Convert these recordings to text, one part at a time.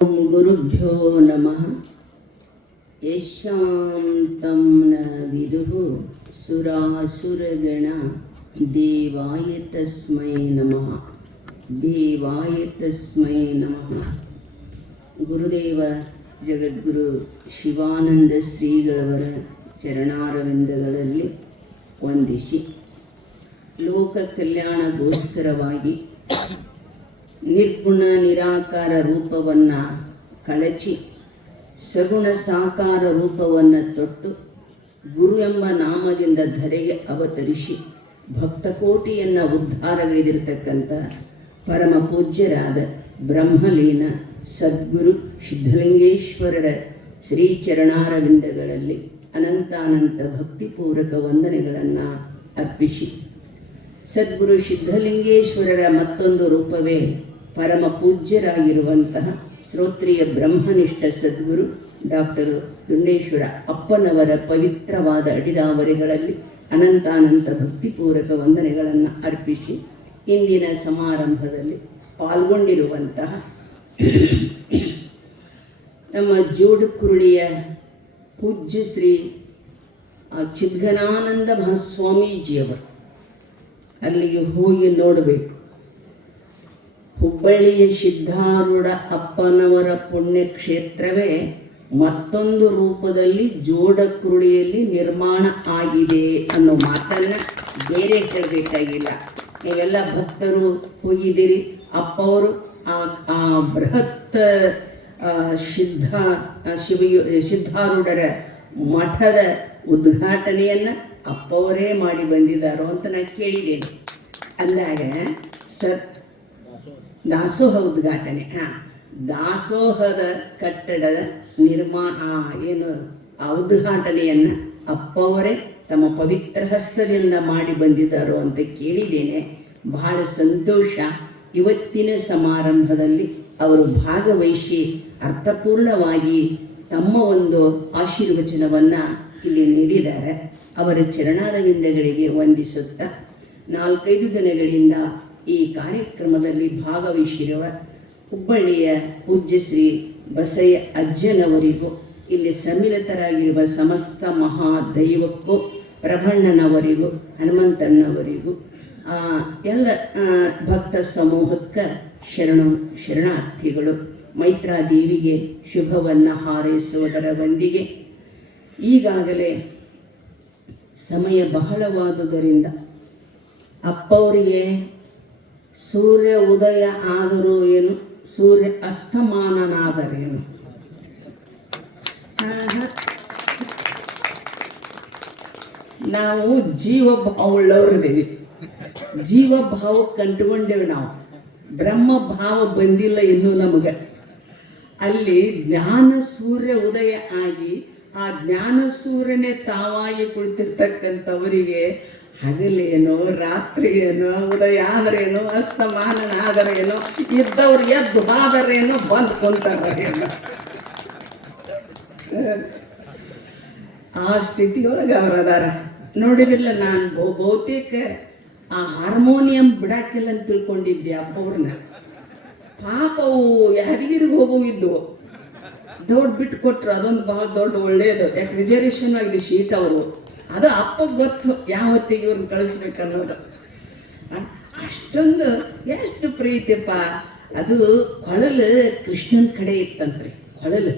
ॐ गुरुभ्यो नमः यशां तं न विदुः सुरासुरगण देवाय तस्मै नमः देवाय तस्मै नमः ಗುರುದೇವ ಜಗದ್ಗುರು ಶಿವಾನಂದ ಶ್ರೀಗಳವರ ಚರಣಾರವಿಂದಗಳಲ್ಲಿ ವಂದಿಸಿ ಲೋಕ ಕಲ್ಯಾಣಗೋಸ್ಕರವಾಗಿ ನಿರ್ಗುಣ ನಿರಾಕಾರ ರೂಪವನ್ನು ಕಳಚಿ, ಸಗುಣ ಸಾಕಾರ ರೂಪವನ್ನು ತೊಟ್ಟು, ಗುರು ಎಂಬ ನಾಮದಿಂದ ಧರೆಗೆ ಅವತರಿಸಿ, ಭಕ್ತಕೋಟಿಯನ್ನು ಉದ್ಧಾರಗೈದಿರತಕ್ಕಂಥ ಪರಮ ಪೂಜ್ಯರಾದ ಬ್ರಹ್ಮಲೀನ ಸದ್ಗುರು ಸಿದ್ಧಲಿಂಗೇಶ್ವರರ ಶ್ರೀ ಚರಣಾರವಿಂದಗಳಲ್ಲಿ ಅನಂತಾನಂತ ಭಕ್ತಿಪೂರ್ವಕ ವಂದನೆಗಳನ್ನು ಅರ್ಪಿಸಿ. ಸದ್ಗುರು ಸಿದ್ಧಲಿಂಗೇಶ್ವರರ ಮತ್ತೊಂದು ರೂಪವೇ ಪರಮ ಪೂಜ್ಯರಾಗಿರುವಂತಹ ಶ್ರೋತ್ರಿಯ ಬ್ರಹ್ಮನಿಷ್ಠ ಸದ್ಗುರು ಡಾಕ್ಟರ್ ದುಂಡೇಶ್ವರ ಅಪ್ಪನವರ ಪವಿತ್ರವಾದ ಅಡಿದಾವರೆಗಳಲ್ಲಿ ಅನಂತಾನಂತ ಭಕ್ತಿಪೂರ್ವಕ ವಂದನೆಗಳನ್ನು ಅರ್ಪಿಸಿ ಇಂದಿನ ಸಮಾರಂಭದಲ್ಲಿ ಪಾಲ್ಗೊಂಡಿರುವಂತಹ ನಮ್ಮ ಜೋಡುಕುರುಳಿಯ ಪೂಜ್ಯ ಶ್ರೀ ಚಿದ್ಘನಾನಂದ ಮಹಾಸ್ವಾಮೀಜಿಯವರು ಅಲ್ಲಿಗೆ ಹೋಗಿ ನೋಡಬೇಕು. ಹುಬ್ಬಳ್ಳಿಯ ಸಿದ್ಧಾರೂಢ ಅಪ್ಪನವರ ಪುಣ್ಯಕ್ಷೇತ್ರವೇ ಮತ್ತೊಂದು ರೂಪದಲ್ಲಿ ಜೋಡಕುರುಳಿಯಲ್ಲಿ ನಿರ್ಮಾಣ ಆಗಿದೆ ಅನ್ನೋ ಮಾತನ್ನು ಬೇರೆ ಹೇಳಬೇಕಾಗಿಲ್ಲ. ನೀವೆಲ್ಲ ಭಕ್ತರು ಹೋಗಿದ್ದೀರಿ, ಅಪ್ಪವರು, ಆ ಆ ಬೃಹತ್ ಸಿದ್ಧ ಶಿವಯು ಶಿವ ಸಿದ್ಧಾರೂಢರ ಮಠದ ಉದ್ಘಾಟನೆಯನ್ನು ಅಪ್ಪವರೇ ಮಾಡಿ ಬಂದಿದ್ದಾರೋ ಅಂತ ನಾನು ಕೇಳಿದ್ದೇನೆ. ಅಂದಾಗ ಸರ್ ದಾಸೋಹ ಉದ್ಘಾಟನೆ ಹಾಂ ದಾಸೋಹದ ಕಟ್ಟಡ ನಿರ್ಮಾಣ ಏನು ಆ ಉದ್ಘಾಟನೆಯನ್ನು ಅಪ್ಪವರೇ ತಮ್ಮ ಪವಿತ್ರ ಹಸ್ತದಿಂದ ಮಾಡಿ ಬಂದಿದ್ದಾರೆ ಅಂತ ಕೇಳಿದ್ದೇನೆ. ಬಹಳ ಸಂತೋಷ. ಇವತ್ತಿನ ಸಮಾರಂಭದಲ್ಲಿ ಅವರು ಭಾಗವಹಿಸಿ ಅರ್ಥಪೂರ್ಣವಾಗಿ ತಮ್ಮ ಒಂದು ಆಶೀರ್ವಚನವನ್ನು ಇಲ್ಲಿ ನೀಡಿದ್ದಾರೆ. ಅವರ ಚರಣಾರವಿಂದಗಳಿಗೆ ವಂದಿಸುತ್ತಾ ನಾಲ್ಕೈದು ದಿನಗಳಿಂದ ಈ ಕಾರ್ಯಕ್ರಮದಲ್ಲಿ ಭಾಗವಹಿಸಿರುವ ಹುಬ್ಬಳ್ಳಿಯ ಪೂಜ್ಯ ಶ್ರೀ ಬಸಯ್ಯ ಅಜ್ಜನವರಿಗೂ, ಇಲ್ಲಿ ಸಮ್ಮಿಲಿತರಾಗಿರುವ ಸಮಸ್ತ ಮಹಾದೈವಕ್ಕೂ ಪ್ರಭಣ್ಣನವರಿಗೂ ಹನುಮಂತಣ್ಣವರಿಗೂ ಎಲ್ಲ ಭಕ್ತ ಸಮೂಹಕ್ಕೆ ಶರಣು, ಶರಣಾರ್ಥಿಗಳು, ಮೈತ್ರಾದೇವಿಗೆ ಶುಭವನ್ನು ಹಾರೈಸುವುದರ ಒಂದಿಗೆ ಈಗಾಗಲೇ ಸಮಯ ಬಹಳವಾದುದರಿಂದ ಅಪ್ಪವರಿಗೆ ಸೂರ್ಯ ಉದಯ ಆದರೂ ಏನು? ಸೂರ್ಯ ಅಸ್ತಮಾನನಾದರೇನು. ನಾವು ಜೀವ ಭಾವವುಳ್ಳವರಿದ್ದೇವೆ ಜೀವ ಭಾವ ಕಂಡುಕೊಂಡೇವೆ ನಾವು. ಬ್ರಹ್ಮ ಭಾವ ಬಂದಿಲ್ಲ ಇನ್ನೂ ನಮಗೆ. ಅಲ್ಲಿ ಜ್ಞಾನ ಸೂರ್ಯ ಉದಯ ಆಗಿ ಆ ಜ್ಞಾನ ಸೂರ್ಯನೇ ತಾವಾಗಿ ಕುಳಿತಿರ್ತಕ್ಕಂಥವರಿಗೆ ಹಗಲೇನೋ ರಾತ್ರಿ ಏನೋ ಉದಯ ಆದರೇನೋ ಅಸ್ತಮಾನನ ಆದರೇನೋ ಇದ್ದವ್ರು ಎದ್ದು ಬಾದರೇನೋ ಬಂದು ಕುಂತಾರೇನೋ ಆ ಸ್ಥಿತಿಯೊಳಗೆ ಅವ್ರು ಅದಾರ. ನೋಡಿದಿಲ್ಲ ನಾನು ಬಹು- ಬಹುತೇಕ ಆ ಹಾರ್ಮೋನಿಯಂ ಬಿಡಾಕಿಲ್ಲ ಅಂತ ತಿಳ್ಕೊಂಡಿದ್ದೆ ಅಪ್ಪವ್ರನ್ನ. ಪಾಪ ಅವು ಯಾದಗಿರಿಗೆ ಹೋಗವು ಇದ್ವು. ದೊಡ್ಡ ಬಿಟ್ಟು ಕೊಟ್ರು, ಅದೊಂದು ಬಹಳ ದೊಡ್ಡ ಒಳ್ಳೆಯದು ಯಾಕೆ ರಿಸರ್ವೇಷನ್ ಆಗಿದೆ ಶೀಟ್ ಅವರು. ಅದು ಅಪ್ಪ ಗೊತ್ತು ಯಾವ ಹೊತ್ತಿಗೆ ಇವ್ರನ್ನ ಕಳಿಸ್ಬೇಕನ್ನೋದು. ಅಷ್ಟೊಂದು ಎಷ್ಟು ಪ್ರೀತಿಪ್ಪ ಅದು ಕೊಳಲು ಕೃಷ್ಣನ ಕಡೆ ಇತ್ತಂತ್ರಿ, ಕೊಳಲು.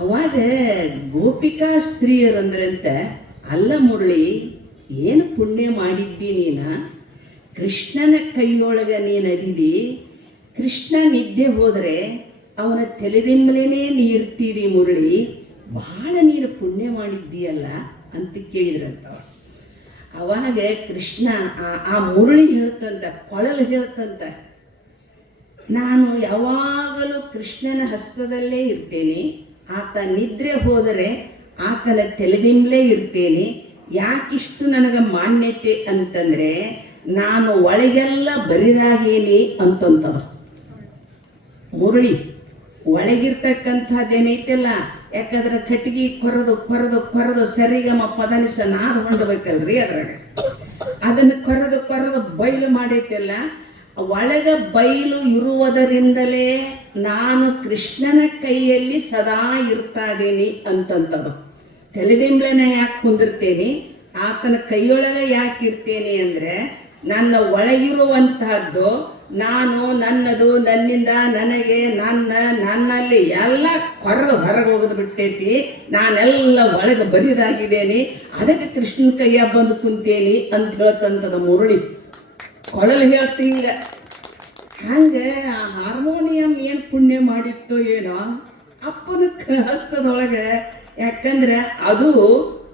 ಅವಾಗ ಗೋಪಿಕಾ ಸ್ತ್ರೀಯರಂದ್ರಂತೆ ಅಲ್ಲ ಮುರಳಿ, ಏನು ಪುಣ್ಯ ಮಾಡಿದ್ದಿ ನೀನ? ಕೃಷ್ಣನ ಕೈಯೊಳಗೆ ನೀನು ಅದಿದಿ, ಕೃಷ್ಣ ನಿದ್ದೆ ಹೋದರೆ ಅವನ ತಲೆದಿಂಬಲೇನೇ ನೀ ಇರ್ತೀರಿ ಮುರಳಿ. ಬಹಳ ನೀನು ಪುಣ್ಯ ಮಾಡಿದ್ದೀಯಲ್ಲ. ಅಂತ ಕೇಳಿದ್ರಂತ. ಅವಾಗ ಕೃಷ್ಣ ಆ- ಮುರುಳಿ ಹೇಳ್ತಂತ, ಕೊಳಲು ಹೇಳ್ತಂತ, ನಾನು ಯಾವಾಗಲೂ ಕೃಷ್ಣನ ಹಸ್ತದಲ್ಲೇ ಇರ್ತೇನೆ. ಆತ ನಿದ್ರೆ ಹೋದರೆ ಆತನ ತೆಲೆದಿಂಬಲೇ ಇರ್ತೇನೆ. ಯಾಕಿಷ್ಟು ನನಗೆ ಮಾನ್ಯತೆ ಅಂತಂದರೆ, ನಾನು ಒಳಗೆಲ್ಲ ಬರಿದಾಗೇನಿ ಅಂತಂತದ ಮುರಳಿ, ಒಳಗಿರ್ತಕ್ಕಂಥದ್ದೇನೈತಿಲ್ಲ ಯಾಕಂದ್ರೆ ಕಟ್ಟಿಗೆ ಕೊರದು ಕೊರದು ಕೊರದು ಸರಿಗಮ ಪದನಿಸ ನಾದು ಹೊಂಡಬೇಕಲ್ರಿ ಅದ್ರಾಗ. ಅದನ್ನು ಕೊರದು ಕೊರದು ಬಯಲು ಮಾಡೈತಿಲ್ಲ ಒಳಗ ಬಯಲು ಇರುವುದರಿಂದಲೇ ನಾನು ಕೃಷ್ಣನ ಕೈಯಲ್ಲಿ ಸದಾ ಇರ್ತಾ ಇದ್ದೀನಿ ಅಂತಂತದು. ತಲೆದಿಂಬ್ಲನ ಯಾಕೆ ಕುಂದಿರ್ತೇನೆ? ಆತನ ಕೈಯೊಳಗೆ ಯಾಕೆ ಇರ್ತೇನೆ ಅಂದರೆ, ನನ್ನ ಒಳಗಿರುವಂತಹದ್ದು ನಾನು ನನ್ನದು ನನ್ನಿಂದ ನನಗೆ ನನ್ನ ನನ್ನಲ್ಲಿ ಎಲ್ಲ ಕೊರದು ಹೊರಗೆ ಹೋಗದು ಬಿಟ್ಟೈತಿ. ನಾನೆಲ್ಲ ಒಳಗೆ ಬರಿದಾಗಿದ್ದೇನೆ. ಅದಕ್ಕೆ ಕೃಷ್ಣನ ಕೈಯ ಬಂದು ಕುಂತೇನಿ ಅಂತ ಹೇಳ್ತಂತದ ಮುರುಳಿ. ಕೊಳಲು ಹೇಳ್ತಿ ಹಿಂಗ ಆ ಹಾರ್ಮೋನಿಯಂ ಏನು ಪುಣ್ಯ ಮಾಡಿತ್ತೋ ಏನೋ ಅಪ್ಪನ ಹಸ್ತದೊಳಗೆ. ಯಾಕಂದ್ರೆ ಅದು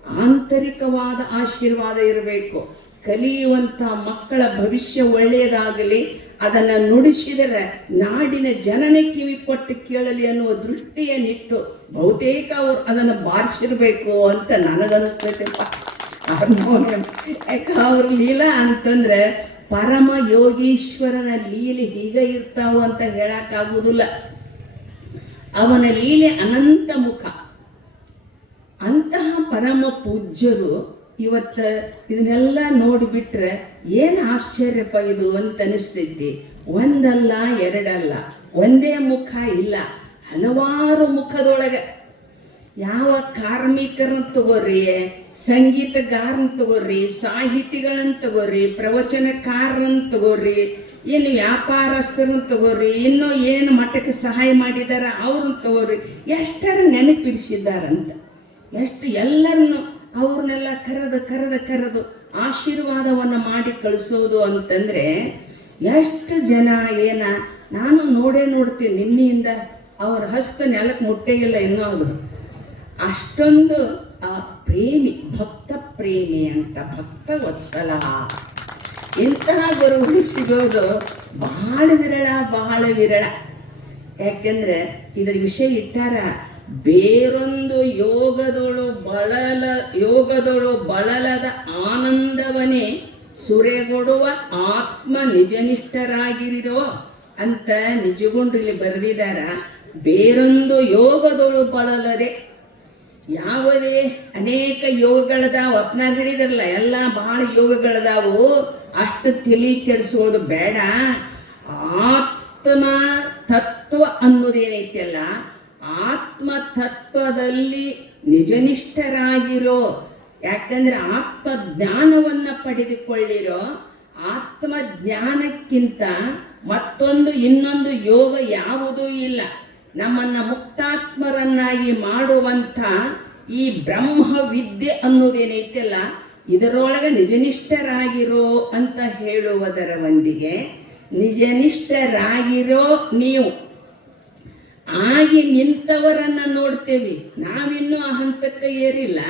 ಆಂತರಿಕವಾದ ಆಶೀರ್ವಾದ ಇರಬೇಕು. ಕಲಿಯುವಂಥ ಮಕ್ಕಳ ಭವಿಷ್ಯ ಒಳ್ಳೆಯದಾಗಲಿ ಅದನ್ನು ನುಡಿಸಿದರೆ ನಾಡಿನ ಜನನೇ ಕಿವಿ ಕೊಟ್ಟು ಕೇಳಲಿ ಅನ್ನುವ ದೃಷ್ಟಿಯನ್ನಿಟ್ಟು ಬಹುತೇಕ ಅವರು ಅದನ್ನು ಬಾರಿಸಿರ್ಬೇಕು ಅಂತ ನನಗನ್ನಿಸ್ತೈತೆಪ್ಪ. ಯಾಕೆ ಅವ್ರ ಲೀಲಾ ಅಂತಂದ್ರೆ ಪರಮ ಯೋಗೀಶ್ವರನ ಲೀಲೆ ಹೀಗೆ ಇರ್ತಾವ ಅಂತ ಹೇಳಕ್ಕಾಗುವುದಿಲ್ಲ ಅವನ ಲೀಲೆ ಅನಂತ ಮುಖ. ಅಂತಹ ಪರಮ ಪೂಜ್ಯರು ಇವತ್ತ ಇದನ್ನೆಲ್ಲ ನೋಡಿಬಿಟ್ರೆ ಏನು ಆಶ್ಚರ್ಯಪ್ಪ ಇದು ಅಂತ ಅನಿಸ್ತೈತಿ. ಒಂದಲ್ಲ, ಎರಡಲ್ಲ, ಒಂದೇ ಮುಖ ಇಲ್ಲ, ಹಲವಾರು ಮುಖದೊಳಗೆ. ಯಾವ ಕಾರ್ಮಿಕರನ್ನ ತಗೋರಿ ಸಂಗೀತಗಾರನ ತಗೋರಿ, ಸಾಹಿತಿಗಳನ್ನ ತಗೋರಿ, ಪ್ರವಚನಕಾರರನ್ನ ತಗೋರಿ ಏನು ವ್ಯಾಪಾರಸ್ಥರನ್ನ ತಗೋರಿ, ಇನ್ನೂ ಏನು ಮಠಕ್ಕೆ ಸಹಾಯ ಮಾಡಿದಾರ ಅವ್ರನ್ನ ತಗೋರಿ, ಎಷ್ಟರ ನೆನಪಿರಿಸಿದ್ದಾರಂತ. ಎಷ್ಟು ಎಲ್ಲರನ್ನು ಅವ್ರನ್ನೆಲ್ಲ ಕರೆದು ಕರೆದು ಕರೆದು ಆಶೀರ್ವಾದವನ್ನು ಮಾಡಿ ಕಳಿಸೋದು ಅಂತಂದರೆ ಎಷ್ಟು ಜನ ಏನ ನಾನು ನೋಡೇ ನೋಡ್ತೀನಿ ನಿನ್ನೆಯಿಂದ ಅವ್ರ ಹಸ್ತ ನೆಲಕ್ಕೆ ಮುಟ್ಟೇ ಇಲ್ಲ ಇನ್ನೂ ಅಷ್ಟೊಂದು, ಆ, ಪ್ರೇಮಿ, ಭಕ್ತ ಪ್ರೇಮಿ ಅಂತ ಭಕ್ತ ವತ್ಸಲ. ಇಂತಹ ಗುರುಗಳು ಸಿಗೋದು ಬಹಳ ವಿರಳ ಬಹಳ ವಿರಳ. ಯಾಕೆಂದ್ರೆ ಇದರ ವಿಷಯ ಇಟ್ಟಾರ ಬೇರೊಂದು ಯೋಗದೊಳು ಬಳಲ, ಯೋಗದೊಳು ಬಳಲದ ಆನಂದವನೇ ಸುರೆಗೊಡುವ ಆತ್ಮ ನಿಜನಿಷ್ಠರಾಗಿರೋ ಅಂತ ನಿಜಗುಂಡ್ರಲ್ಲಿ ಬರೆದಿದ್ದಾರ. ಬೇರೊಂದು ಯೋಗದೊಳು ಬಳಲದೆ ಯಾವುದೇ ಅನೇಕ ಯೋಗಗಳದಾವ. ಅಪ್ನಾರ್ ಹಿಡಿದಿರಲ್ಲ ಎಲ್ಲ ಭಾಳ ಯೋಗಗಳದಾವು. ಅಷ್ಟು ತಿಳಿ ಕೆಡಿಸೋದು ಬೇಡ. ಆತ್ಮ ತತ್ವ ಅನ್ನೋದೇನೈತಿಯಲ್ಲ ಆತ್ಮ ತತ್ವದಲ್ಲಿ ನಿಜನಿಷ್ಠರಾಗಿರೋ, ಯಾಕಂದ್ರೆ ಆತ್ಮ ಜ್ಞಾನವನ್ನ ಪಡೆದುಕೊಳ್ಳಿರೋ ಆತ್ಮ ಜ್ಞಾನಕ್ಕಿಂತ ಮತ್ತೊಂದು, ಇನ್ನೊಂದು ಯೋಗ ಯಾವುದೂ ಇಲ್ಲ. ನಮ್ಮನ್ನ ಮುಕ್ತಾತ್ಮರನ್ನಾಗಿ ಮಾಡುವಂಥ ಈ ಬ್ರಹ್ಮ ವಿದ್ಯೆ ಅನ್ನೋದೇನೈತಲ್ಲ, ಇದರೊಳಗೆ ನಿಜನಿಷ್ಠರಾಗಿರೋ ಅಂತ ಹೇಳುವುದರ ಒಂದಿಗೆ, ನಿಜನಿಷ್ಠರಾಗಿರೋ ನೀವು ಆಗಿ ನಿಂತವರನ್ನ ನೋಡ್ತೇವೆ. ನಾವಿನ್ನೂ ಆ ಹಂತಕ್ಕೆ ಏರಿಲ್ಲ.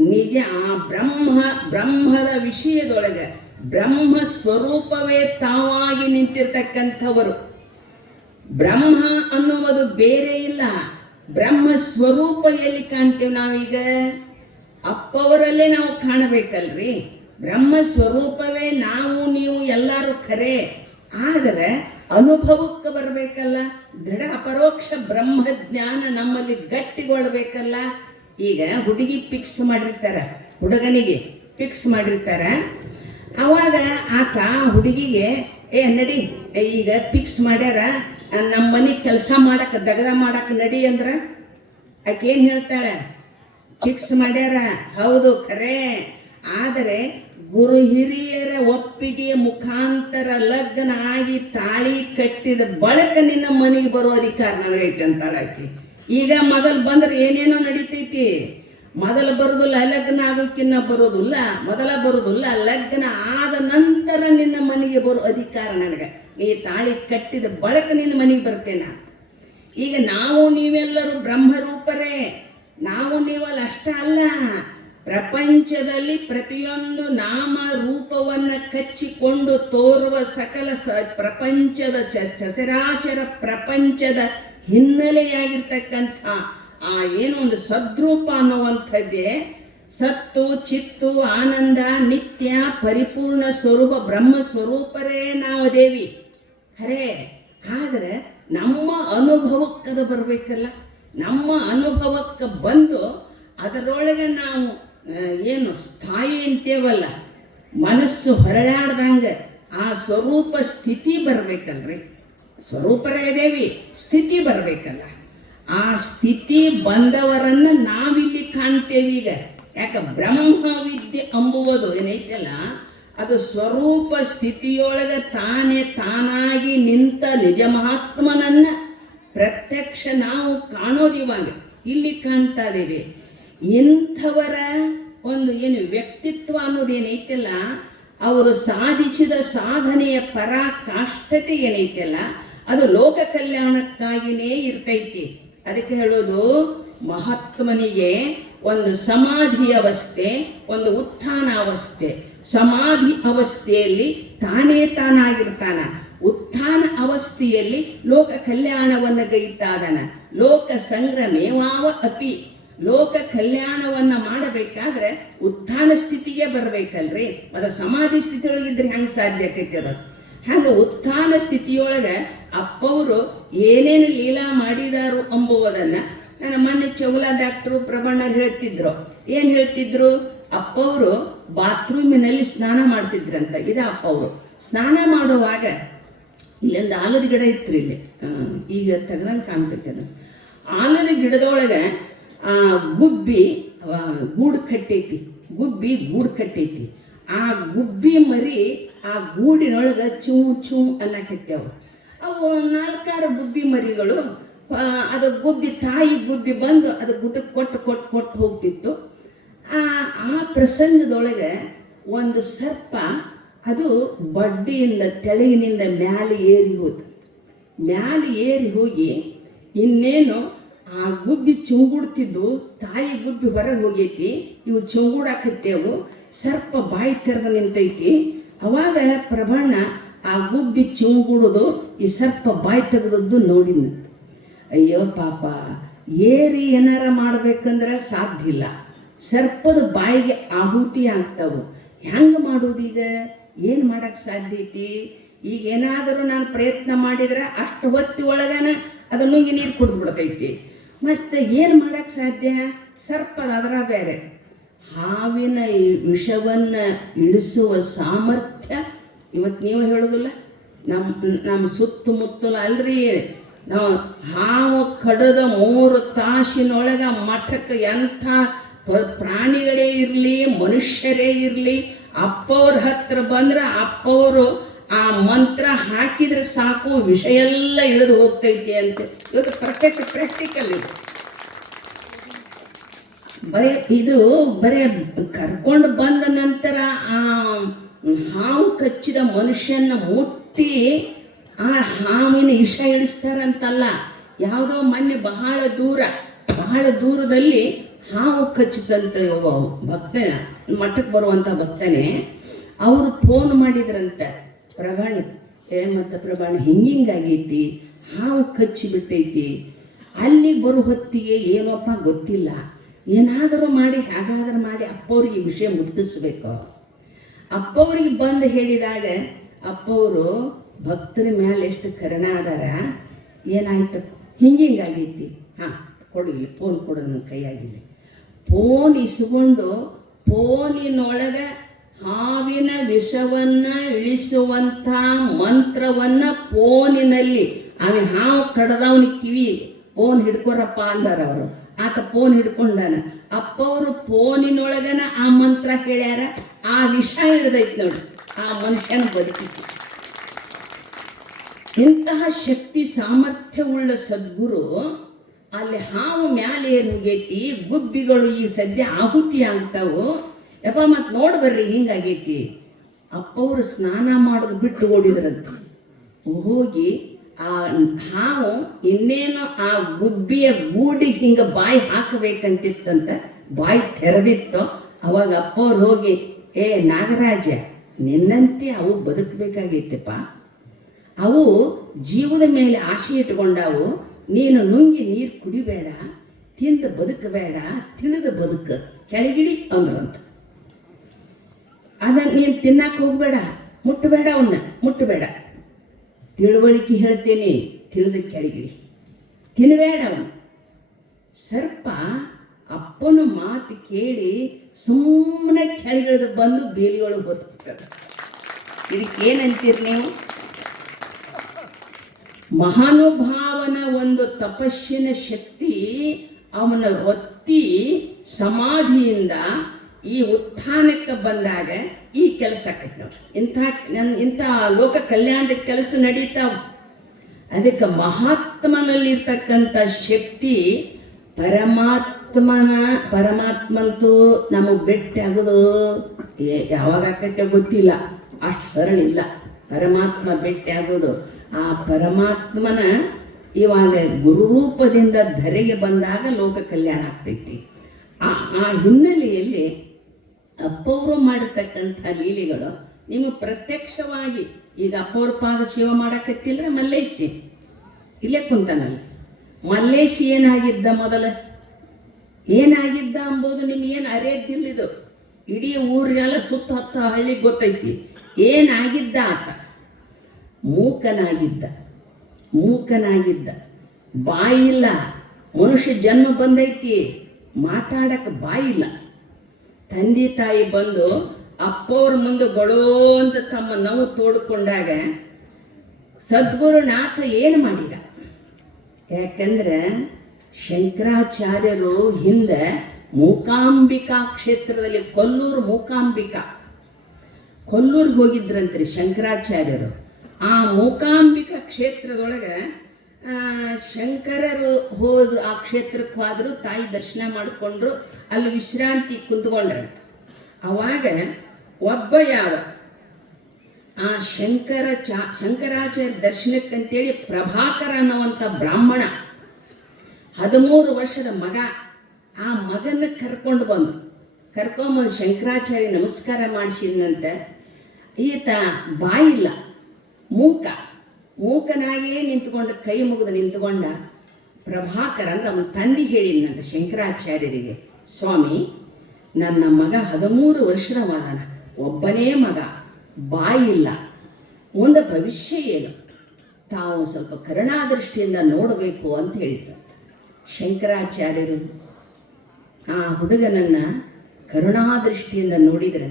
ನಿಜ ಆ ಬ್ರಹ್ಮ, ಬ್ರಹ್ಮದ ವಿಷಯದೊಳಗೆ ಬ್ರಹ್ಮ ಸ್ವರೂಪವೇ ತಾವಾಗಿ ನಿಂತಿರ್ತಕ್ಕಂಥವರು. ಬ್ರಹ್ಮ ಅನ್ನುವುದು ಬೇರೆ ಇಲ್ಲ. ಬ್ರಹ್ಮ ಸ್ವರೂಪ ಎಲ್ಲಿ ಕಾಣ್ತೇವೆ ನಾವೀಗ? ಅಪ್ಪವರಲ್ಲೇ ನಾವು ಕಾಣಬೇಕಲ್ರಿ. ಬ್ರಹ್ಮ ಸ್ವರೂಪವೇ ನಾವು, ನೀವು ಎಲ್ಲರೂ ಖರೆ. ಆದರೆ ಅನುಭವಕ್ಕೆ ಬರಬೇಕಲ್ಲ, ದೃಢ ಅಪರೋಕ್ಷ ಬ್ರಹ್ಮ ಜ್ಞಾನ ನಮ್ಮಲ್ಲಿ ಗಟ್ಟಿಗೊಳ್ಬೇಕಲ್ಲ. ಈಗ ಹುಡುಗಿ ಫಿಕ್ಸ್ ಮಾಡಿರ್ತಾರೆ, ಹುಡುಗನಿಗೆ ಫಿಕ್ಸ್ ಮಾಡಿರ್ತಾರೆ. ಅವಾಗ ಆತ ಹುಡುಗಿಗೆ, ಏ ನಡಿ ಈಗ ಫಿಕ್ಸ್ ಮಾಡ್ಯಾರ ನಮ್ಮ ಮನೆ ಕೆಲಸ ಮಾಡಕ್ಕೆ ದಗದ ಮಾಡಕ್ಕೆ ನಡಿ ಅಂದ್ರೆ? ಆಕೆ ಏನು ಹೇಳ್ತಾಳೆ ಫಿಕ್ಸ್ ಮಾಡ್ಯಾರ, ಹೌದು ಖರೆ, ಆದರೆ ಗುರು ಹಿರಿಯರ ಒಪ್ಪಿಗೆ ಮುಖಾಂತರ ಲಗ್ನ ಆಗಿ ತಾಳಿ ಕಟ್ಟಿದ ಬಳಕ ನಿನ್ನ ಮನೆಗೆ ಬರೋ ಅಧಿಕಾರ ನನಗೈತೆ ಅಂತಾಳಾಕಿ ಈಗ ಮೊದಲು ಬಂದ್ರೆ ಏನೇನೋ ನಡೀತೈತಿ. ಮೊದಲು ಬರೋದಿಲ್ಲ ಲಗ್ನ ಆಗೋಕ್ಕಿನ್ನ ಬರೋದಿಲ್ಲ, ಮೊದಲ ಬರೋದಿಲ್ಲ, ಲಗ್ನ ಆದ ನಂತರ ನಿನ್ನ ಮನೆಗೆ ಬರೋ ಅಧಿಕಾರ ನನಗೆ. ನೀ ತಾಳಿ ಕಟ್ಟಿದ ಬಳಕ ನಿನ್ನ ಮನೆಗೆ ಬರ್ತೇನೆ. ಈಗ ನಾವು ನೀವೆಲ್ಲರೂ ಬ್ರಹ್ಮರೂಪರೇ. ನಾವು ನೀವಲ್ಲ ಅಷ್ಟ ಅಲ್ಲ. ಪ್ರಪಂಚದಲ್ಲಿ ಪ್ರತಿಯೊಂದು ನಾಮ ರೂಪವನ್ನು ಕಚ್ಚಿಕೊಂಡು ತೋರುವ ಸಕಲ ಸ ಪ್ರಪಂಚದ ಚ ಚಚರಾಚರ ಪ್ರಪಂಚದ ಹಿನ್ನೆಲೆಯಾಗಿರ್ತಕ್ಕಂಥ ಆ ಏನೋ ಒಂದು ಸದ್ರೂಪ ಅನ್ನುವಂಥದ್ದೇ ಸತ್ತು, ಚಿತ್ತು, ಆನಂದ, ನಿತ್ಯ, ಪರಿಪೂರ್ಣ ಸ್ವರೂಪ, ಬ್ರಹ್ಮ ಸ್ವರೂಪರೇ ನಾವು ದೇವಿ. ಖರೆ ಆದರೆ ನಮ್ಮ ಅನುಭವಕ್ಕದು ಬರಬೇಕಲ್ಲ. ನಮ್ಮ ಅನುಭವಕ್ಕೆ ಬಂದು ಅದರೊಳಗೆ ನಾವು ಏನು ಸ್ಥಾಯಿ ಅಂತೇವಲ್ಲ ಮನಸ್ಸು ಹೊರಳಾಡ್ದಂಗೆ ಆ ಸ್ವರೂಪ ಸ್ಥಿತಿ ಬರಬೇಕಲ್ರಿ. ಸ್ವರೂಪರೇ ದೇವಿ, ಸ್ಥಿತಿ ಬರಬೇಕಲ್ಲ. ಆ ಸ್ಥಿತಿ ಬಂದವರನ್ನ ನಾವಿಲ್ಲಿ ಕಾಣ್ತೇವೆ ಈಗ. ಯಾಕೆ ಬ್ರಹ್ಮವಿದ್ಯೆ ಅಂಬುವುದು ಏನೈತಲ್ಲ, ಅದು ಸ್ವರೂಪ ಸ್ಥಿತಿಯೊಳಗೆ ತಾನೇ ತಾನಾಗಿ ನಿಂತ ನಿಜ ಮಹಾತ್ಮನನ್ನ ಪ್ರತ್ಯಕ್ಷ ನಾವು ಕಾಣೋದಿವಾಗ. ಇಲ್ಲಿ ಕಾಣ್ತಾ ಇದ್ದೇವೆ. ಇಂಥವರ ಒಂದು ಏನು ವ್ಯಕ್ತಿತ್ವ ಅನ್ನೋದೇನೈತಲ್ಲ, ಅವರು ಸಾಧಿಸಿದ ಸಾಧನೆಯ ಪರಾಕಾಷ್ಠತೆ ಏನೈತಲ್ಲ, ಅದು ಲೋಕ ಕಲ್ಯಾಣಕ್ಕಾಗಿನೇ ಇರ್ತೈತಿ. ಅದಕ್ಕೆ ಹೇಳೋದು, ಮಹಾತ್ಮನಿಗೆ ಒಂದು ಸಮಾಧಿ ಅವಸ್ಥೆ, ಒಂದು ಉತ್ಥಾನ ಅವಸ್ಥೆ. ಸಮಾಧಿ ಅವಸ್ಥೆಯಲ್ಲಿ ತಾನೇ ತಾನಾಗಿರ್ತಾನ. ಉತ್ಥಾನ ಅವಸ್ಥೆಯಲ್ಲಿ ಲೋಕ ಕಲ್ಯಾಣವನ್ನು ಗೈತಾದನ ಲೋಕ ಸಂಗ್ರಮೇವಾವ ಅಪಿ. ಲೋಕ ಕಲ್ಯಾಣವನ್ನ ಮಾಡಬೇಕಾದ್ರೆ ಉತ್ಥಾನ ಸ್ಥಿತಿಗೆ ಬರ್ಬೇಕಲ್ರಿ? ಅದ ಸಮಾಧಿ ಸ್ಥಿತಿಯೊಳಗಿದ್ರೆ ಹೆಂಗೆ ಸಾಧ್ಯ ಆಕೈತಿ ಅದು? ಹಾಗೆ ಉತ್ಥಾನ ಸ್ಥಿತಿಯೊಳಗೆ ಅಪ್ಪವರು ಏನೇನು ಲೀಲಾ ಮಾಡಿದಾರು ಎಂಬುವುದನ್ನ ನನ್ನ ಮೊನ್ನೆ ಚೌಲಾ ಡಾಕ್ಟ್ರು ಪ್ರಬಣ್ಣರು ಹೇಳ್ತಿದ್ರು. ಏನು ಹೇಳ್ತಿದ್ರು? ಅಪ್ಪವರು ಬಾತ್ರೂಮಿನಲ್ಲಿ ಸ್ನಾನ ಮಾಡ್ತಿದ್ರಂತ. ಇದ ಅಪ್ಪವರು. ಸ್ನಾನ ಮಾಡುವಾಗ ಇಲ್ಲೊಂದು ಆಲದ ಗಿಡ ಇತ್ತು ಇಲ್ಲಿ. ಈಗ ತೆಗ್ದಂಗೆ ಕಾಣ್ತೈತೆ ಅದು. ಆಲದ ಗಿಡದೊಳಗೆ ಆ, ಗುಬ್ಬಿ ಗೂಡು ಕಟ್ಟೈತಿ ಗುಬ್ಬಿ ಗೂಡು ಕಟ್ಟೈತಿ ಆ ಗುಬ್ಬಿ ಮರಿ ಆ ಗೂಡಿನೊಳಗೆ ಚೂ ಚೂ ಅನ್ನಕತ್ತೇವ. ಅವು ನಾಲ್ಕಾರು ಗುಬ್ಬಿ ಮರಿಗಳು ಅದು ಗುಬ್ಬಿ ತಾಯಿ ಗುಬ್ಬಿ ಬಂದು ಅದು ಗುಡ್ಡಕ್ಕೆ ಕೊಟ್ಟು ಕೊಟ್ಟು ಕೊಟ್ಟು ಹೋಗ್ತಿತ್ತು. ಆ ಆ ಪ್ರಸಂಗದೊಳಗೆ ಒಂದು ಸರ್ಪ ಅದು ಬಡ್ಡಿಯಿಂದ ತೆಳಗಿನಿಂದ ಮ್ಯಾಲೆ ಏರಿ ಹೋತು. ಮ್ಯಾಲೆ ಏರಿ ಹೋಗಿ ಇನ್ನೇನು ಆ ಗುಬ್ಬಿ ಚುಂಗುಡ್ತಿದ್ದು ತಾಯಿ ಗುಬ್ಬಿ ಹೊರಗೆ ಹೋಗೈತಿ, ಇವು ಚುಂಗುಡಾಕತ್ತೇವು ಸರ್ಪ ಬಾಯಿ ತೆರೆದು ನಿಂತೈತಿ. ಅವಾಗ ಪ್ರಭಣ್ಣ ಆ ಗುಬ್ಬಿ ಚುಂಗುಡುದು, ಈ ಸರ್ಪ ಬಾಯಿ ತೆಗೆದದ್ದು ನೋಡಿದ್ನ. ಅಯ್ಯೋ ಪಾಪ, ಏರಿ ಏನಾರ ಮಾಡ್ಬೇಕಂದ್ರೆ ಸಾಧ್ಯ ಇಲ್ಲ. ಸರ್ಪದ ಬಾಯಿಗೆ ಆಹುತಿ ಆಗ್ತಾವು. ಹೆಂಗೆ ಮಾಡೋದೀಗ ಏನು ಮಾಡೋಕ್ಕೆ ಸಾಧ್ಯ ಐತಿ? ಈಗ ಏನಾದರೂ ನಾನು ಪ್ರಯತ್ನ ಮಾಡಿದ್ರೆ ಅಷ್ಟು ಹೊತ್ತಿ ಒಳಗನ ಅದು ನುಂಗಿ ನೀರು ಕುಡಿದು ಬಿಡ್ತೈತಿ. ಮತ್ತು ಏನು ಮಾಡೋಕ್ಕೆ ಸಾಧ್ಯ? ಸರ್ಪದ ಅದರ ಬೇರೆ. ಹಾವಿನ ವಿಷವನ್ನು ಇಳಿಸುವ ಸಾಮರ್ಥ್ಯ ಇವತ್ತು ನೀವು ಹೇಳೋದಿಲ್ಲ. ನಮ್ಮ ನಮ್ಮ ಸುತ್ತಮುತ್ತಲ ಅಲ್ರಿ. ನಾವು ಹಾವು ಕಡದ ಮೂರು ತಾಸಿನೊಳಗೆ ಮಠಕ್ಕೆ ಎಂಥ ಪ್ರಾಣಿಗಳೇ ಇರಲಿ, ಮನುಷ್ಯರೇ ಇರಲಿ, ಅಪ್ಪವ್ರ ಹತ್ರ ಬಂದ್ರೆ ಅಪ್ಪವರು ಆ ಮಂತ್ರ ಹಾಕಿದ್ರೆ ಸಾಕು, ವಿಷಯ ಎಲ್ಲ ಇಳಿದು ಹೋಗ್ತೈತೆ ಅಂತ. ಇವತ್ತು ಪರ್ಫೆಕ್ಟ್ ಪ್ರಾಕ್ಟಿಕಲ್ ಇದು. ಬರೇ ಇದು ಬರೇ ಕರ್ಕೊಂಡು ಬಂದ ನಂತರ ಆ ಹಾವು ಕಚ್ಚಿದ ಮನುಷ್ಯನ ಮುಟ್ಟಿ ಆ ಹಾವಿನ ವಿಷ ಇಳಿಸ್ತಾರಂತಲ್ಲ ಯಾವುದೋ ಮೊನ್ನೆ ಬಹಳ ದೂರ, ಬಹಳ ದೂರದಲ್ಲಿ ಹಾವು ಕಚ್ಚಿದಂತ ಒಬ್ಬ ಮಠಕ್ಕೆ ಬರುವಂಥ ಭಕ್ತನೇ, ಅವರು ಫೋನ್ ಮಾಡಿದ್ರಂತೆ. ಪ್ರಭಾಣ ಏ ಮತ್ತು ಪ್ರಬಾಣ ಹಿಂಗಿಂಗಾಗೈತಿ? ಹಾವು ಕಚ್ಚಿ ಬಿಟ್ಟೈತಿ. ಅಲ್ಲಿ ಬರೋ ಹೊತ್ತಿಗೆ ಏನಪ್ಪ ಗೊತ್ತಿಲ್ಲ. ಏನಾದರೂ ಮಾಡಿ, ಹೇಗಾದರೂ ಮಾಡಿ ಅಪ್ಪವ್ರಿಗೆ ಈ ವಿಷಯ ಮುಟ್ಟಿಸ್ಬೇಕು. ಅಪ್ಪವ್ರಿಗೆ ಬಂದು ಹೇಳಿದಾಗ ಅಪ್ಪವರು ಭಕ್ತರ ಮೇಲೆ ಎಷ್ಟು ಕರುಣ ಅದಾರ, ಏನಾಯ್ತು? ಹಿಂಗಿಂಗಾಗೈತಿ. ಹಾಂ ಕೊಡಿಲಿ ಫೋನ್ ಕೊಡೋದು ನನ್ನ ಕೈಯಾಗಿಲ್ಲ. ಫೋನ್ ಇಸ್ಕೊಂಡು ಫೋನಿನೊಳಗೆ ಹಾವಿನ ವಿಷವನ್ನ ಇಳಿಸುವಂಥ ಮಂತ್ರವನ್ನ ಫೋನಿನಲ್ಲಿ ಅವನ ಹಾವು ಕಡ್ದವನ ಕಿವಿ ಫೋನ್ ಹಿಡ್ಕೊರಪ್ಪ ಅಂದಾರ ಅವರು. ಆತ ಫೋನ್ ಹಿಡ್ಕೊಂಡಾನ. ಅಪ್ಪವರು ಫೋನಿನೊಳಗನ ಆ ಮಂತ್ರ ಕೇಳ್ಯಾರ ಆ ವಿಷ ಹಿಡ್ದೈತಿ ನೋಡಿ. ಆ ಮನುಷ್ಯನ ಬದುಕಿತ್ತು ಇಂತಹ ಶಕ್ತಿ ಸಾಮರ್ಥ್ಯವುಳ್ಳ ಸದ್ಗುರು, ಅಲ್ಲಿ ಹಾವು ಮ್ಯಾಲೆ ಏನು ಗುಬ್ಬಿಗಳು ಈ ಸದ್ಯ ಆಹುತಿ ಆಗ್ತಾವು. ಯಪ್ಪ, ಮತ್ತೆ ನೋಡ್ಬರ್ರಿ ಹಿಂಗಾಗೈತಿ. ಅಪ್ಪವರು ಸ್ನಾನ ಮಾಡೋದು ಬಿಟ್ಟು ಓಡಿದ್ರಂತ. ಹೋಗಿ ಆ ಹಾವು ಇನ್ನೇನು ಆ ಗುಬ್ಬಿಯ ಗೂಡಿಗೆ ಹಿಂಗೆ ಬಾಯಿ ಹಾಕಬೇಕಂತಿತ್ತಂತ ಬಾಯಿ ತೆರೆದಿತ್ತು. ಅವಾಗ ಅಪ್ಪವ್ರು ಹೋಗಿ, ಏ ನಾಗರಾಜ, ನಿನ್ನಂತೆ ಅವು ಬದುಕಬೇಕಾಗಿತ್ತಪ್ಪ ಅವು ಜೀವದ ಮೇಲೆ ಆಶೆ ಇಟ್ಕೊಂಡಾವು. ನೀನು ನುಂಗಿ ನೀರು ಕುಡಿಬೇಡ, ತಿಂದು ಬದುಕಬೇಡ ತಿಳಿದು ಬದುಕು, ಕೆಳಗಿಳಿ ಅಂದ್ರಂತ. ಅದನ್ನು ನೀನು ತಿನ್ನಕ್ಕೆ ಹೋಗಬೇಡ, ಮುಟ್ಟಬೇಡ ಅವನ್ನ ಮುಟ್ಟಬೇಡ. ತಿಳುವಳಿಕೆ ಹೇಳ್ತೇನೆ, ತಿಳಿದು ಕೆಳಗಿರಿ ತಿನ್ನಬೇಡ ಅವನು. ಸರ್ಪ ಅಪ್ಪನ ಮಾತು ಕೇಳಿ ಸುಮ್ಮನೆ ಕೆಳಗಿಳಿದು ಬಂದು ಬೇಲಿಯೊಳಗೆ ಬದುಕ್ತದೆ ಇದಕ್ಕೆ ಏನಂತೀರಿ ನೀವು? ಮಹಾನುಭಾವನ ಒಂದು ತಪಸ್ಸಿನ ಶಕ್ತಿ ಅವನ ಒತ್ತಿ ಸಮಾಧಿಯಿಂದ ಈ ಉತ್ಥಾನಕ್ಕೆ ಬಂದಾಗ ಈ ಕೆಲಸ ಆಕೈತಿ ನೋಡ್ರಿ. ಇಂಥ ನನ್ನ ಇಂಥ ಲೋಕ ಕಲ್ಯಾಣದ ಕೆಲಸ ನಡೀತಾವ ಅದಕ್ಕೆ ಮಹಾತ್ಮನಲ್ಲಿರ್ತಕ್ಕಂಥ ಶಕ್ತಿ ಪರಮಾತ್ಮನ ಪರಮಾತ್ಮಂತೂ ನಮಗೆ ಭೇಟಿ ಆಗೋದು ಯಾವಾಗ ಆಕೈತೆ ಗೊತ್ತಿಲ್ಲ. ಅಷ್ಟು ಸರಳ ಇಲ್ಲ. ಪರಮಾತ್ಮ ಭೇಟಿ ಆಗೋದು ಆ ಪರಮಾತ್ಮನ ಇವಾಗ ಗುರುರೂಪದಿಂದ ಧರೆಗೆ ಬಂದಾಗ ಲೋಕ ಕಲ್ಯಾಣ ಆಗ್ತೈತಿ. ಆ ಆ ಹಿನ್ನೆಲೆಯಲ್ಲಿ ಅಪ್ಪವರು ಮಾಡಿರ್ತಕ್ಕಂಥ ಲೀಲೆಗಳು ನಿಮ್ಮ ಪ್ರತ್ಯಕ್ಷವಾಗಿ ಈಗ ಅಪ್ಪವ್ರ ಪಾದ ಸೇವೆ ಮಾಡಕತ್ತಿಲ್ಲ, ಮಲ್ಲೇಶಿ. ಇಲ್ಲೇ ಕುಂತಾನಲ್ಲ. ಮಲ್ಲೇಶಿ ಏನಾಗಿದ್ದ ಮೊದಲ? ಏನಾಗಿದ್ದ ಅಂಬೋದು ನಿಮ್ಗೇನು ಅರಿಯದಿಲ್ಲಿದು ಇಡೀ ಊರಿಗೆಲ್ಲ ಸುತ್ತ ಹತ್ತ ಹಳ್ಳಿ ಗೊತ್ತೈತಿ. ಏನಾಗಿದ್ದ ಆತ? ಮೂಕನಾಗಿದ್ದ. ಮೂಕನಾಗಿದ್ದ. ಬಾಯಿಲ್ಲ. ಮನುಷ್ಯ ಜನ್ಮ ಬಂದೈತಿ. ಮಾತಾಡಕ್ಕೆ ಬಾಯಿಲ್ಲ. ತಂದೆ ತಾಯಿ ಬಂದು ಅಪ್ಪವ್ರ ಮುಂದೆ ಗೊಳೋ ಅಂತ ತಮ್ಮ ನೋವು ತೋಡ್ಕೊಂಡಾಗ ಸದ್ಗುರುನಾಥ ಏನು ಮಾಡಿದ? ಯಾಕಂದ್ರೆ ಶಂಕರಾಚಾರ್ಯರು ಹಿಂದೆ ಮೂಕಾಂಬಿಕಾ ಕ್ಷೇತ್ರದಲ್ಲಿ ಕೊಲ್ಲೂರು ಮೂಕಾಂಬಿಕಾ. ಕೊಲ್ಲೂರಿಗೆ ಹೋಗಿದ್ರಂತ್ರಿ ಶಂಕರಾಚಾರ್ಯರು. ಆ ಮೂಕಾಂಬಿಕಾ ಕ್ಷೇತ್ರದೊಳಗೆ ಶಂಕರರು ಹೋದ್ರು, ಆ ಕ್ಷೇತ್ರಕ್ಕೆ ಹೋದ್ರು, ತಾಯಿ ದರ್ಶನ ಮಾಡಿಕೊಂಡ್ರು. ಅಲ್ಲಿ ವಿಶ್ರಾಂತಿ ಕುಂತ್ಕೊಂಡ್ರು ಅವಾಗ ಒಬ್ಬ ಯಾವ? ಆ ಶಂಕರ ಚಾ, ಶಂಕರಾಚಾರ್ಯ ದರ್ಶನಕ್ಕಂತೇಳಿ ಪ್ರಭಾಕರ ಅನ್ನುವಂಥ ಬ್ರಾಹ್ಮಣ. ಹದಿಮೂರು ವರ್ಷದ ಮಗ. ಆ ಮಗನ ಕರ್ಕೊಂಡು ಬಂದು ಕರ್ಕೊಂಬಂದು ಶಂಕರಾಚಾರ್ಯ ನಮಸ್ಕಾರ ಮಾಡಿಸಿದಂತೆ ಈತ ಬಾಯಿಲ್ಲ, ಮೂಕ. ಮೂಕನಾಗಿಯೇ ನಿಂತ್ಕೊಂಡು, ಕೈ ಮುಗಿದು ನಿಂತ್ಕೊಂಡ ಪ್ರಭಾಕರ ಅಂದ್ರೆ ಅವನ ತಂದೆ ಹೇಳಿದ್ನಂತ ಶಂಕರಾಚಾರ್ಯರಿಗೆ. ಸ್ವಾಮಿ, ನನ್ನ ಮಗ ಹದಿಮೂರು ವರ್ಷದವನ ಒಬ್ಬನೇ ಮಗ ಬಾಯಿಲ್ಲ ಮುಂದೆ ಭವಿಷ್ಯ ಏನು? ತಾವು ಸ್ವಲ್ಪ ಕರುಣಾದೃಷ್ಟಿಯಿಂದ ನೋಡಬೇಕು ಅಂತ ಹೇಳಿದ್ರು ಶಂಕರಾಚಾರ್ಯರು ಆ ಹುಡುಗನನ್ನ ಕರುಣಾದೃಷ್ಟಿಯಿಂದ ನೋಡಿದ್ರೆ,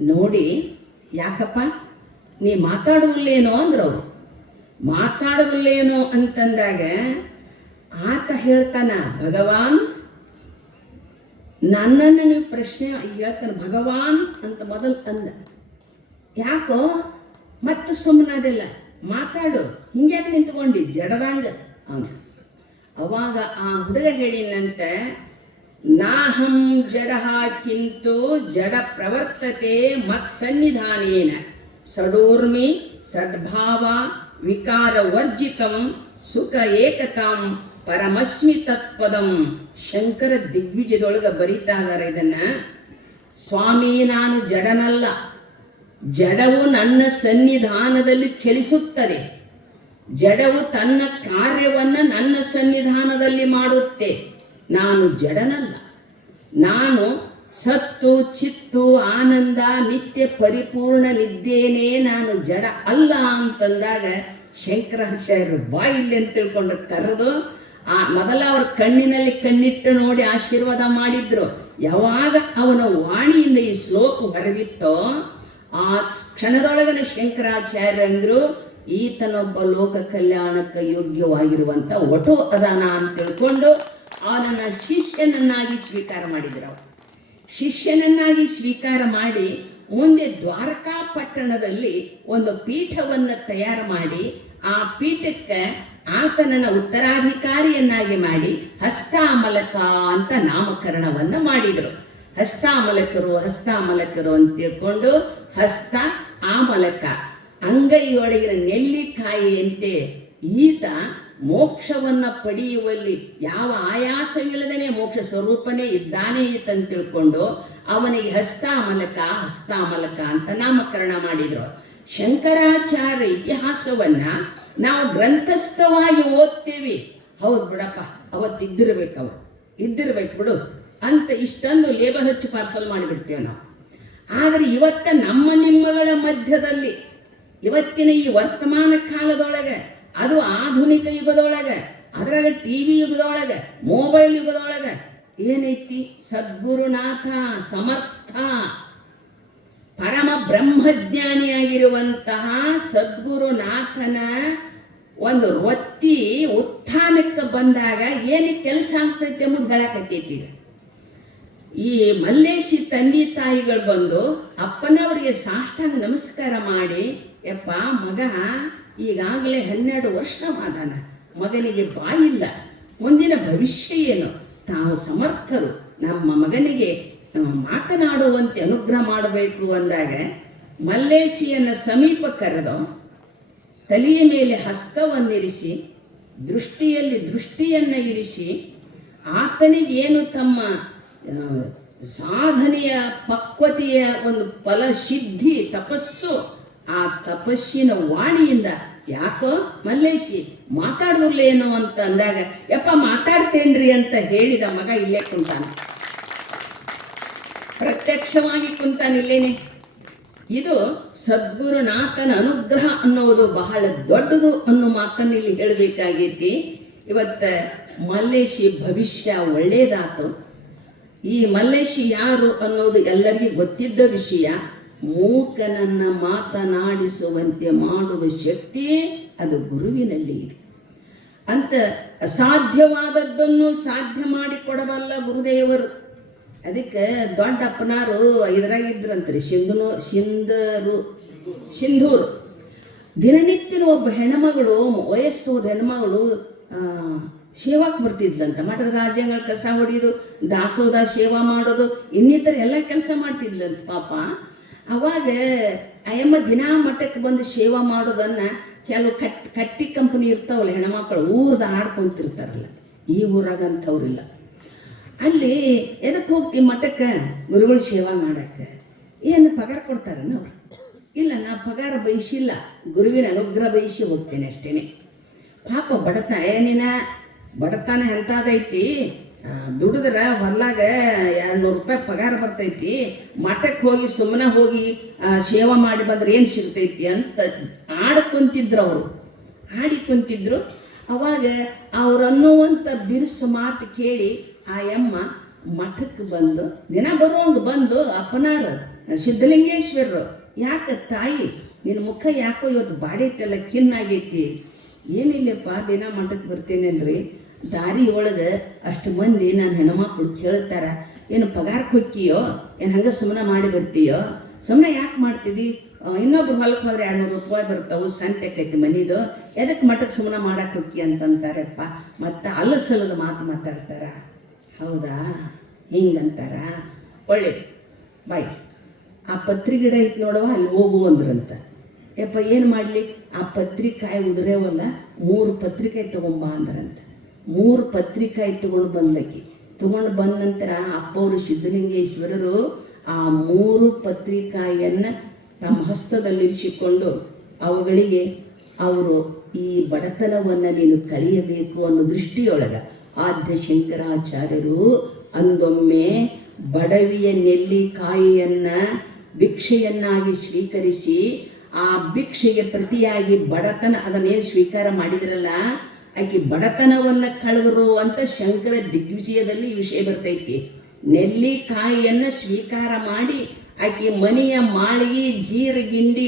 ನೋಡಿ, ಯಾಕಪ್ಪ? ನೀ ಮಾತಾಡೋದಿಲ್ಲೇನೋ ಅಂದ್ರು ಅವರು. ಮಾತಾಡೋದಿಲ್ಲೇನೋ ಅಂತಂದಾಗ ಆತ ಹೇಳ್ತಾನ, ಭಗವಾನ್ ನನ್ನನ್ನು ನೀವು ಪ್ರಶ್ನೆ ಹೇಳ್ತಾನೆ, ಭಗವಾನ್ ಅಂತ ಮೊದಲು ಅಂದ ಯಾಕೋ? ಮತ್ತೆ ಸುಮ್ಮನಾದಿಲ್ಲ ಮಾತಾಡು. ಹಿಂಗ್ಯಾಕೆ ನಿಂತ್ಕೊಂಡಿ? ಜಡದಂಗ. ಅವನು ಅವಾಗ ಆ ಹುಡುಗ ಹೇಳಿನಂತೆ, ನಾಹಂ ಜಡ ಕಿಂತು ಜಡ ಪ್ರವರ್ತತೆ ಮತ್ಸನ್ನಿಧಾನೇನ. ಸಡೋರ್ಮಿ ಸದ್ಭಾವ ವಿಕಾರ ವರ್ಜಿತಂ ಸುಖ ಏಕತಾಂ ಪರಮಸ್ಮಿ ತತ್ಪದಂ ಶಂಕರ ದಿಗ್ವಿಜಯದೊಳಗೆ ಬರೀತಾ ಇದ್ದಾರೆ ಇದನ್ನು. ಸ್ವಾಮಿ, ನಾನು ಜಡನಲ್ಲ. ಜಡವು ನನ್ನ ಸನ್ನಿಧಾನದಲ್ಲಿ ಚಲಿಸುತ್ತದೆ. ಜಡವು ತನ್ನ ಕಾರ್ಯವನ್ನು ನನ್ನ ಸನ್ನಿಧಾನದಲ್ಲಿ ಮಾಡುತ್ತೆ. ನಾನು ಜಡನಲ್ಲ. ನಾನು ಸತ್ತು, ಚಿತ್ತು, ಆನಂದ, ನಿತ್ಯ ಪರಿಪೂರ್ಣನಿದ್ದೇನೆ ನಾನು ಜಡ ಅಲ್ಲ ಅಂತಂದಾಗ ಶಂಕರಾಚಾರ್ಯರು ಬಾಯಿಲ್ಲಿ ಅಂತ ತಿಳ್ಕೊಂಡು ಕರೆದು ಆ, ಮೊದಲ ಅವ್ರ ಕಣ್ಣಿನಲ್ಲಿ ಕಣ್ಣಿಟ್ಟು ನೋಡಿ ಆಶೀರ್ವಾದ ಮಾಡಿದ್ರು. ಯಾವಾಗ ಅವನ ವಾಣಿಯಿಂದ ಈ ಶ್ಲೋಕ ಹೊರಗಿತ್ತೋ ಆ ಕ್ಷಣದೊಳಗನ ಶಂಕರಾಚಾರ್ಯ ಅಂದ್ರು ಈತನೊಬ್ಬ ಲೋಕ ಕಲ್ಯಾಣಕ್ಕೆ ಯೋಗ್ಯವಾಗಿರುವಂತ ಒಟೋ ಅದಾನ ಅಂತ ತಿಳ್ಕೊಂಡು ಅವನನ್ನ ಶಿಷ್ಯನನ್ನಾಗಿ ಸ್ವೀಕಾರ ಮಾಡಿದ್ರು ಶಿಷ್ಯನನ್ನಾಗಿ ಸ್ವೀಕಾರ ಮಾಡಿ ಮುಂದೆ ದ್ವಾರಕಾ ಪಟ್ಟಣದಲ್ಲಿ ಒಂದು ಪೀಠವನ್ನು ತಯಾರು ಮಾಡಿ, ಆ ಪೀಠಕ್ಕೆ ಆತನನ್ನ ಉತ್ತರಾಧಿಕಾರಿಯನ್ನಾಗಿ ಮಾಡಿ ಹಸ್ತಾಮಲಕ ಅಂತ ನಾಮಕರಣವನ್ನ ಮಾಡಿದರು. ಹಸ್ತಾಮಲಕರು ಹಸ್ತಾಮಲಕರು ಅಂತ ತಿಳ್ಕೊಂಡು ಹಸ್ತ ಆಮಲಕ. ಅಂಗೈಯೊಳಗಿನ ನೆಲ್ಲಿಕಾಯಿಯಂತೆ ಈತ ಮೋಕ್ಷವನ್ನ ಪಡೆಯುವಲ್ಲಿ ಯಾವ ಆಯಾಸವಿಲ್ಲದೇನೆ ಮೋಕ್ಷ ಸ್ವರೂಪನೇ ಇದ್ದಾನೆ ಈತ ಅಂತ ತಿಳ್ಕೊಂಡು ಅವನಿಗೆ ಹಸ್ತಾಮಲಕ ಹಸ್ತಾಮಲಕ ಅಂತ ನಾಮಕರಣ ಮಾಡಿದ್ರು. ಶಂಕರಾಚಾರ್ಯ ಇತಿಹಾಸವನ್ನ ನಾವು ಗ್ರಂಥಸ್ಥವಾಗಿ ಓದ್ತೀವಿ. ಹೌದು ಬಿಡಪ್ಪ ಅವತ್ತಿದ್ದಿರ್ಬೇಕು ಅವ. ಇದ್ದಿರ್ಬೇಕು ಬಿಡು. ಅಂತ ಇಷ್ಟೊಂದು ಲೇಬರ್ ಹಚ್ಚಿ ಪಾರ್ಸಲ್ ಮಾಡಿಬಿಡ್ತೇವೆ ನಾವು. ಆದರೆ ಇವತ್ತ ನಮ್ಮ ನಿಮ್ಮಗಳ ಮಧ್ಯದಲ್ಲಿ, ಇವತ್ತಿನ ಈ ವರ್ತಮಾನ ಕಾಲದೊಳಗೆ, ಅದು ಆಧುನಿಕ ಯುಗದೊಳಗೆ, ಅದರಾಗ ಟಿ ವಿ ಯುಗದೊಳಗೆ, ಮೊಬೈಲ್ ಯುಗದೊಳಗೆ, ಏನೈತಿ? ಸದ್ಗುರುನಾಥ ಸಮರ್ಥ. ಪರಮ ಬ್ರಹ್ಮಜ್ಞಾನಿಯಾಗಿರುವಂತಹ ಸದ್ಗುರುನಾಥನ ಒಂದು ಒತ್ತಿ ಉತ್ಥಾನಕ್ಕೆ ಬಂದಾಗ ಏನಕ್ಕೆ ಕೆಲಸ ಆಗ್ತೈತೆ ಎಂಬುದು ಹೇಳಕತ್ತೈತಿ ಈ ಮಲ್ಲೇಶಿ ತಂದೆ ತಾಯಿಗಳು ಬಂದು ಅಪ್ಪನವರಿಗೆ ಸಾಷ್ಟಾಂಗ ನಮಸ್ಕಾರ ಮಾಡಿ, ಯಪ್ಪ, ಮಗ, ಈಗಾಗಲೇ ಹನ್ನೆರಡು ವರ್ಷವಾದಾನ. ಮಗನಿಗೆ ಬಾಯಿಲ್ಲ. ಮುಂದಿನ ಭವಿಷ್ಯ ಏನು? ತಾವು ಸಮರ್ಥರು. ನಮ್ಮ ಮಗನಿಗೆ ಮಾತನಾಡುವಂತೆ ಅನುಗ್ರಹ ಮಾಡಬೇಕು ಅಂದಾಗ ಮಲ್ಲೇಶಿಯನ್ನ ಸಮೀಪ ಕರೆದು ತಲೆಯ ಮೇಲೆ ಹಸ್ತವನ್ನಿರಿಸಿ, ದೃಷ್ಟಿಯಲ್ಲಿ ದೃಷ್ಟಿಯನ್ನು ಇರಿಸಿ, ಆತನಿಗೇನು ತಮ್ಮ ಸಾಧನೆಯ ಪಕ್ವತೆಯ ಒಂದು ಫಲಸಿದ್ಧಿ ತಪಸ್ಸು, ಆ ತಪಸ್ಸಿನ ವಾಣಿಯಿಂದ ಯಾಕೋ ಮಲ್ಲೇಶಿ ಮಾತಾಡೋರ್ಲೇನೋ ಅಂತ ಅಂದಾಗ, ಯಪ್ಪ ಮಾತಾಡ್ತೇನ್ರಿ ಅಂತ ಹೇಳಿದ ಮಗ ಇಲ್ಲೇ ಕುಂತಾನ. ಪ್ರತ್ಯಕ್ಷವಾಗಿ ಕುಂತಾನಿಲ್ಲೇನೆ. ಇದು ಸದ್ಗುರುನಾಥನ ಅನುಗ್ರಹ ಅನ್ನೋದು ಬಹಳ ದೊಡ್ಡದು ಅನ್ನೋ ಮಾತನ್ನು ಇಲ್ಲಿ ಹೇಳಬೇಕಾಗೈತಿ. ಇವತ್ತ ಮಲ್ಲೇಶಿ ಭವಿಷ್ಯ ಒಳ್ಳೇದಾತು. ಈ ಮಲ್ಲೇಶಿ ಯಾರು ಅನ್ನೋದು ಎಲ್ಲರಿಗೂ ಗೊತ್ತಿದ್ದ ವಿಷಯ, ಮೂಕನನ್ನ ಮಾತನಾಡಿಸುವಂತೆ ಮಾಡುವ ಶಕ್ತಿ ಅದು ಗುರುವಿನಲ್ಲಿ ಇದೆ. ಅಂತ ಅಸಾಧ್ಯವಾದದ್ದನ್ನು ಸಾಧ್ಯ ಮಾಡಿಕೊಡಬಲ್ಲ ಗುರುದೇವರು ಅದಕ್ಕೆ ದೊಡ್ಡ ಅಪ್ಪನಾರು ಇದ್ರಾಗಿದ್ರಂತ್ರಿ ಸಿಂಧುನು ಸಿಂಧರು ಸಿಂಧೂರು ದಿನನಿತ್ಯನ ಒಬ್ಬ ಹೆಣ್ಮಗಳು ವಯಸ್ಸು ಹೆಣ್ಮಗಳು ಸೇವಾಕ್ ಬರ್ತಿದ್ಲಂತ. ಮಠದ ರಾಜ್ಯಗಳ ಕಸ ಹೊಡೆಯೋದು ದಾಸೋದ ಸೇವಾ ಮಾಡೋದು, ಇನ್ನಿತರ ಎಲ್ಲ ಕೆಲಸ ಮಾಡ್ತಿದ್ಲಂತ ಪಾಪ. ಅವಾಗ ಅಯ್ಯಮ್ಮ ದಿನಾ ಮಠಕ್ಕೆ ಬಂದು ಸೇವಾ ಮಾಡೋದನ್ನ ಕೆಲವು ಕಟ್, ಕಟ್ಟಿ ಕಂಪನಿ ಇರ್ತಾವಲ್ಲ ಹೆಣ್ಮಕ್ಳು, ಊರ್ದ ಆಡ್ಕೊಂತಿರ್ತಾರಲ್ಲ. ಈ ಊರಾಗಂಥವ್ರಿಲ್ಲ. ಅಲ್ಲಿ ಎದಕ್ಕೆ ಹೋಗ್ತಿ ಮಠಕ್ಕೆ ಗುರುಗಳು ಸೇವಾ ಮಾಡಕ್ಕೆ ಏನು ಪಗಾರ ಕೊಡ್ತಾರನ ಅವ್ರು? ಇಲ್ಲ, ನಾ ಪಗಾರ ಬಯಸಿಲ್ಲ. ಗುರುವಿನ ಅನುಗ್ರಹ ಬಯಸಿ ಹೋಗ್ತೇನೆ ಅಷ್ಟೇನೆ. ಪಾಪ ಬಡತ ಏನಿನ ಬಡತನ ಎಂಥದೈತಿ ದುಡಿದ್ರೆ ಹೊಲ್ಲಾಗ ಎರಡು ನೂರು ರೂಪಾಯಿ ಪಗಾರ ಬರ್ತೈತಿ. ಮಠಕ್ಕೆ ಹೋಗಿ ಸುಮ್ಮನೆ ಹೋಗಿ ಸೇವಾ ಮಾಡಿ ಬಂದ್ರೆ ಏನು ಸಿಗ್ತೈತಿ ಅಂತ ಆಡ್ಕೊಂತಿದ್ರು ಅವರು. ಆಡಿಕೊಂತಿದ್ರು ಅವಾಗ ಅವ್ರನ್ನುವಂಥ ಬಿರುಸು ಮಾತು ಕೇಳಿ ಆ ಯಮ್ಮ ಮಠಕ್ಕೆ ಬಂದು, ದಿನ ಬರುವಂಗೆ ಬಂದು ಅಪ್ಪನಾರ, ಸಿದ್ಧಲಿಂಗೇಶ್ವರರು, ಯಾಕೆ ತಾಯಿ ನಿನ್ನ ಮುಖ ಯಾಕೋ ಇವತ್ತು ಬಾಡೈತೆಲ್ಲ ಖಿನ್ನಾಗೈತಿ ಏನಿಲ್ಲಪ್ಪ, ದಿನ ಮಠಕ್ಕೆ ಬರ್ತೇನಲ್ರಿ? ದಾರಿ ಒಳಗೆ ಅಷ್ಟು ಮಂದಿ ನಾನು ಹೆಣ್ಮಕ್ಳು ಕೇಳ್ತಾರ, ಏನು ಪಗಾರಕ್ಕೆ ಕೊಕ್ಕಿಯೋ ಏನು ಹಂಗೆ ಸುಮ್ಮನೆ ಮಾಡಿ ಬರ್ತೀಯೋ? ಸುಮ್ಮನೆ ಯಾಕೆ ಮಾಡ್ತಿದ್ದಿ ಇನ್ನೊಬ್ರು ಹೊಲಕ್ಕೆ ಹೋದ್ರೆ ಎರಡು ರೂಪಾಯಿ ಬರ್ತಾವು, ಸಂತೆ ಕೈತಿ ಮನಿದು ಎದಕ್ಕೆ ಮಠಕ್ಕೆ ಸುಮ್ಮನೆ ಮಾಡಕ್ಕೆ ಹೊಕ್ಕಿ ಅಂತಂತಾರಪ್ಪ. ಮತ್ತು ಅಲ್ಲಸಲ್ಲದ ಮಾತು ಮಾತಾಡ್ತಾರ. ಹೌದಾ? ಹಿಂಗಂತಾರ? ಒಳ್ಳೆ. ಬಾಯ್ ಆ ಪತ್ರಿ ಗಿಡ ಐತಿ ನೋಡವ ಅಲ್ಲಿ ಹೋಗು ಅಂದ್ರಂತ. ಯಪ್ಪ, ಏನು ಮಾಡಲಿ? ಆ ಪತ್ರಿಕಾಯಿ ಉದುರೇವಲ್ಲ, ಮೂರು ಪತ್ರಿಕಾಯಿ ತೊಗೊಂಬ ಅಂದ್ರಂತ. ಮೂರು ಪತ್ರಿಕಾಯಿ ತೊಗೊಂಡು ಬಂದಕಿ ತೊಗೊಂಡು ಬಂದ ನಂತರ ಅಪ್ಪವರು ಸಿದ್ಧಲಿಂಗೇಶ್ವರರು ಆ ಮೂರು ಪತ್ರಿಕಾಯಿಯನ್ನು ತಮ್ಮ ಹಸ್ತದಲ್ಲಿರಿಸಿಕೊಂಡು ಅವುಗಳಿಗೆ ಅವರು ಈ ಬಡತನವನ್ನು ನೀನು ಕಳೆಯಬೇಕು ಅನ್ನೋ ದೃಷ್ಟಿಯೊಳಗ ಆದ್ಯ ಶಂಕರಾಚಾರ್ಯರು ಅಂದೊಮ್ಮೆ ಬಡವಿಯ ನೆಲ್ಲಿಕಾಯಿಯನ್ನ ಭಿಕ್ಷೆಯನ್ನಾಗಿ ಸ್ವೀಕರಿಸಿ, ಆ ಭಿಕ್ಷೆಗೆ ಪ್ರತಿಯಾಗಿ ಬಡತನ ಅದನ್ನೇ ಸ್ವೀಕಾರ ಮಾಡಿದ್ರಲ್ಲ, ಆಕೆ ಬಡತನವನ್ನು ಕಳೆದರು ಅಂತ ಶಂಕರ ದಿಗ್ವಿಜಯದಲ್ಲಿ ಈ ವಿಷಯ ಬರ್ತೈತಿ. ನೆಲ್ಲಿಕಾಯಿಯನ್ನು ಸ್ವೀಕಾರ ಮಾಡಿ, ಆಕೆ ಮನೆಯ ಮಾಳಿಗೆ ಜೀರಗಿಂಡಿ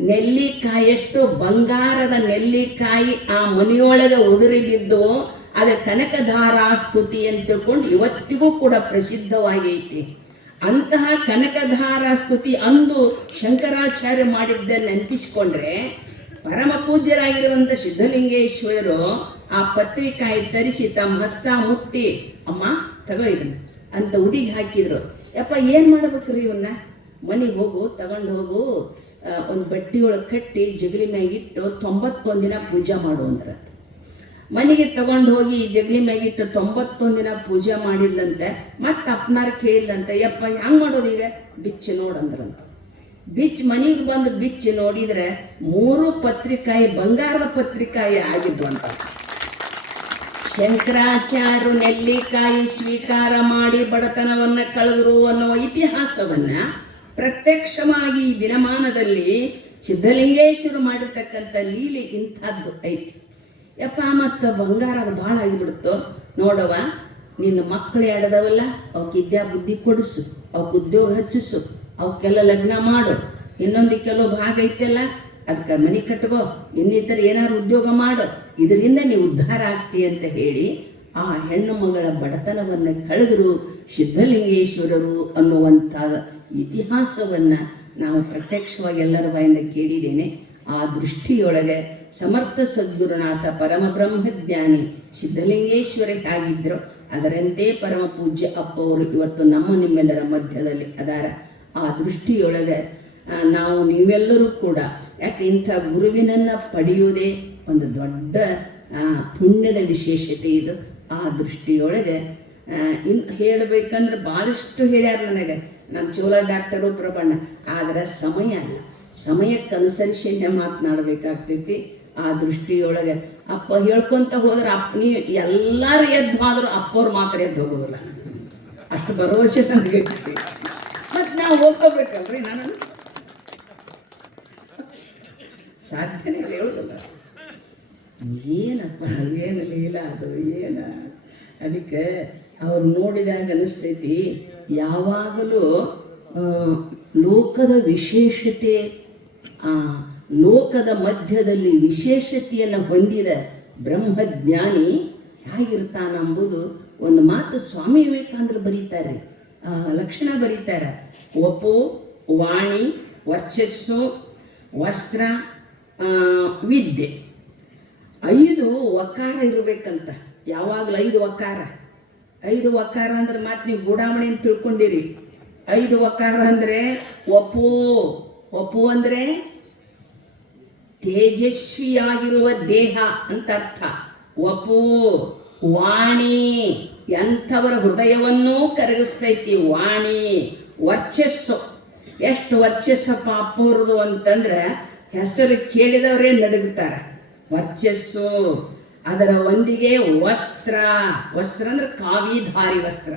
ನೆಲ್ಲಿಕಾಯಿ ಎಷ್ಟು ಬಂಗಾರದ ನೆಲ್ಲಿಕಾಯಿ ಆ ಮನೆಯೊಳಗೆ ಉದುರಿಬಿದ್ದು ಅದ ಕನಕಧಾರಾ ಸ್ತುತಿ ಅಂತ ತಿಳ್ಕೊಂಡು ಇವತ್ತಿಗೂ ಕೂಡ ಪ್ರಸಿದ್ಧವಾಗೈತಿ ಅಂತಹ ಕನಕಧಾರ ಸ್ತುತಿ ಅಂದು ಶಂಕರಾಚಾರ್ಯ ಮಾಡಿದ್ದನ್ನು ನೆನಪಿಸಿಕೊಂಡ್ರೆ ಪರಮ ಪೂಜ್ಯರಾಗಿರುವಂಥ ಸಿದ್ಧಲಿಂಗೇಶ್ವರರು ಆ ಪತ್ರಿಕಾಯಿ ತರಿಸಿ ತಮ್ಮ ಹಸ್ತ ಮುಟ್ಟಿ, ಅಮ್ಮ, ತಗೋ ಇದನ್ನು ಅಂತ ಉಡಿಗೆ ಹಾಕಿದ್ರು. ಯಪ್ಪ, ಏನು ಮಾಡ್ಬೇಕ್ರಿ ಇವನ್ನ ಮನೆಗೆ ಹೋಗು, ತಗೊಂಡು ಹೋಗು. ಒಂದು ಬಟ್ಟೆ ಒಳಗೆ ಕಟ್ಟಿ ಜಗಲಿ ಮ್ಯಾಗಿಟ್ಟು ತೊಂಬತ್ತೊಂದು ದಿನ ಪೂಜೆ ಮಾಡು ಅಂದ್ರ ಮನೆಗೆ ತಗೊಂಡು ಹೋಗಿ ಜಗಲಿ ಮ್ಯಾಗಿಟ್ಟು ತೊಂಬತ್ತೊಂದು ದಿನ ಪೂಜೆ ಮಾಡಿದ್ಲಂತೆ, ಮತ್ತೆ ಅಪ್ಪನಾರ ಕೇಳಿದಂತೆ ಯಪ್ಪ ಹೆಂಗೆ ಮಾಡೋದು ಈಗ ಬಿಚ್ಚಿ ನೋಡಂದ್ರಂತ ಬಿಚ್ಚಿ ಮನೆಗೆ ಬಂದು ಬಿಚ್ಚಿ ನೋಡಿದ್ರೆ ಮೂರು ಪತ್ರಿಕಾಯಿ, ಬಂಗಾರದ ಪತ್ರಿಕಾಯಿ ಆಗಿದ್ವು ಅಂತ. ಶಂಕರಾಚಾರ್ಯರು ನೆಲ್ಲಿಕಾಯಿ ಸ್ವೀಕಾರ ಮಾಡಿ ಬಡತನವನ್ನ ಕಳೆದರು ಅನ್ನೋ ಇತಿಹಾಸವನ್ನ ಪ್ರತ್ಯಕ್ಷವಾಗಿ ದಿನಮಾನದಲ್ಲಿ ಸಿದ್ಧಲಿಂಗೇಶ್ವರು ಮಾಡಿರ್ತಕ್ಕಂಥ ಲೀಲೆ ಇಂಥದ್ದು ಐತಿ. ಯಪ್ಪ, ಮತ್ತು ಬಂಗಾರ ಅದು ಭಾಳ ಆಗಿಬಿಡ್ತು ನೋಡವ ನಿನ್ನ ಮಕ್ಕಳು ಎಡದವಲ್ಲ ಅವಕ್ಕೆ ವಿದ್ಯಾ ಬುದ್ಧಿ ಕೊಡಿಸು ಅವಕ್ಕೆ ಉದ್ಯೋಗ ಹಚ್ಚಿಸು ಅವಕ್ಕೆಲ್ಲ ಲಗ್ನ ಮಾಡು. ಇನ್ನೊಂದು ಕೆಲವು ಭಾಗ ಐತೆಲ್ಲ ಅದಕ್ಕೆ ಮನೆ ಕಟ್ಕೋ ಇನ್ನಿತರ ಏನಾದ್ರು ಉದ್ಯೋಗ ಮಾಡು. ಇದರಿಂದ ನೀವು ಉದ್ಧಾರ ಆಗ್ತಿ ಅಂತ ಹೇಳಿ, ಆ ಹೆಣ್ಣು ಮಗಳ ಬಡತನವನ್ನು ಕಳೆದರು ಸಿದ್ಧಲಿಂಗೇಶ್ವರರು ಅನ್ನುವಂಥ ಇತಿಹಾಸವನ್ನು ನಾವು ಪ್ರತ್ಯಕ್ಷವಾಗಿ ಎಲ್ಲರ ಬಾಯಿಂದ ಕೇಳಿದ್ದೇನೆ. ಆ ದೃಷ್ಟಿಯೊಳಗೆ ಸಮರ್ಥ ಸದ್ಗುರುನಾಥ ಪರಮ ಬ್ರಹ್ಮಜ್ಞಾನಿ ಸಿದ್ಧಲಿಂಗೇಶ್ವರ ಹೇಗಿದ್ರು ಅದರಂತೆ ಪರಮ ಪೂಜ್ಯ ಅಪ್ಪವರು ಇವತ್ತು ನಮ್ಮ ನಿಮ್ಮೆಲ್ಲರ ಮಧ್ಯದಲ್ಲಿ ಅದಾರ. ಆ ದೃಷ್ಟಿಯೊಳಗೆ ನಾವು ನೀವೆಲ್ಲರೂ ಕೂಡ ಯಾಕೆ ಇಂಥ ಗುರುವಿನನ್ನು ಪಡೆಯುವುದೇ ಒಂದು ದೊಡ್ಡ ಪುಣ್ಯದ ವಿಶೇಷತೆ ಇದು. ಆ ದೃಷ್ಟಿಯೊಳಗೆ ಇನ್ ಹೇಳಬೇಕಂದ್ರೆ ಭಾಳಷ್ಟು ಹೇಳ್ಯಾರ ನನಗೆ. ನಮ್ಮ ಚೋಲ ಡಾಕ್ಟರು ಪ್ರಬಣ್ಣ. ಆದರೆ ಸಮಯ ಅಲ್ಲ. ಸಮಯಕ್ಕೆ ಅನುಸರಿಸಿ ಮಾತನಾಡಬೇಕಾಗ್ತೈತಿ. ಆ ದೃಷ್ಟಿಯೊಳಗೆ ಅಪ್ಪ ಹೇಳ್ಕೊಂತ ಹೋದ್ರೆ ಅಪ್ಪ, ನೀ ಎಲ್ಲರೂ ಎದ್ದು ಹೋದ್ರು ಅಪ್ಪವ್ರು ಮಾತ್ರ ಎದ್ದು ಹೋಗೋದಿಲ್ಲ. ಅಷ್ಟು ಭರವಸೆ ನನಗೆ ಮತ್ತು ನಾವು ಹೋಗ್ಕೋಬೇಕಲ್ರಿ ನಾನು ಸಾಧ್ಯನೇ ಹೇಳೋದಿಲ್ಲ. ಏನಪ್ಪ, ಏನು ಲೀಲ ಅದು, ಏನ? ಅದಕ್ಕೆ ಅವ್ರು ನೋಡಿದಾಗ ಅನಿಸ್ತೈತಿ, ಯಾವಾಗಲೂ ಲೋಕದ ವಿಶೇಷತೆ ಲೋಕದ ಮಧ್ಯದಲ್ಲಿ ವಿಶೇಷತೆಯನ್ನು ಹೊಂದಿದ ಬ್ರಹ್ಮಜ್ಞಾನಿ ಹೇಗಿರ್ತಾನಂಬುದು ಒಂದು ಮಾತು ಸ್ವಾಮಿ ವಿವೇಕಾನಂದರು ಬರೀತಾರೆ. ಲಕ್ಷಣ ಬರೀತಾರೆ. ಒಪ್ಪು, ವಾಣಿ, ವರ್ಚಸ್ಸು, ವಸ್ತ್ರ ವಿದ್ಯೆ. ಐದು ವಕಾರ ಇರಬೇಕಂತ. ಯಾವಾಗಲೂ ಐದು ವಕಾರ ಐದು ವಕಾರ ಅಂದ್ರೆ ಮಾತು ನೀವು ಗೂಡಾವಣೆ ಅಂತ ತಿಳ್ಕೊಂಡಿರಿ. ಐದು ವಕಾರ ಅಂದ್ರೆ ಒಪ್ಪು. ಒಪ್ಪು ಅಂದ್ರೆ ತೇಜಸ್ವಿಯಾಗಿರುವ ದೇಹ ಅಂತ ಅರ್ಥ. ವಪು, ವಾಣಿ, ಎಂಥವರ ಹೃದಯವನ್ನೂ ಕರಗಿಸ್ತೈತಿ ವಾಣಿ, ವರ್ಚಸ್ಸು. ಎಷ್ಟು ವರ್ಚಸ್ಸಪ್ಪ ಅಪ್ಪವ್ರದು ಅಂತಂದ್ರೆ ಹೆಸರು ಕೇಳಿದವರೇ ನಡುಗುತ್ತಾರೆ. ವರ್ಚಸ್ಸು, ಅದರ ಒಂದಿಗೆ ವಸ್ತ್ರ. ವಸ್ತ್ರ ಅಂದ್ರೆ ಕಾವಿಧಾರಿ ವಸ್ತ್ರ.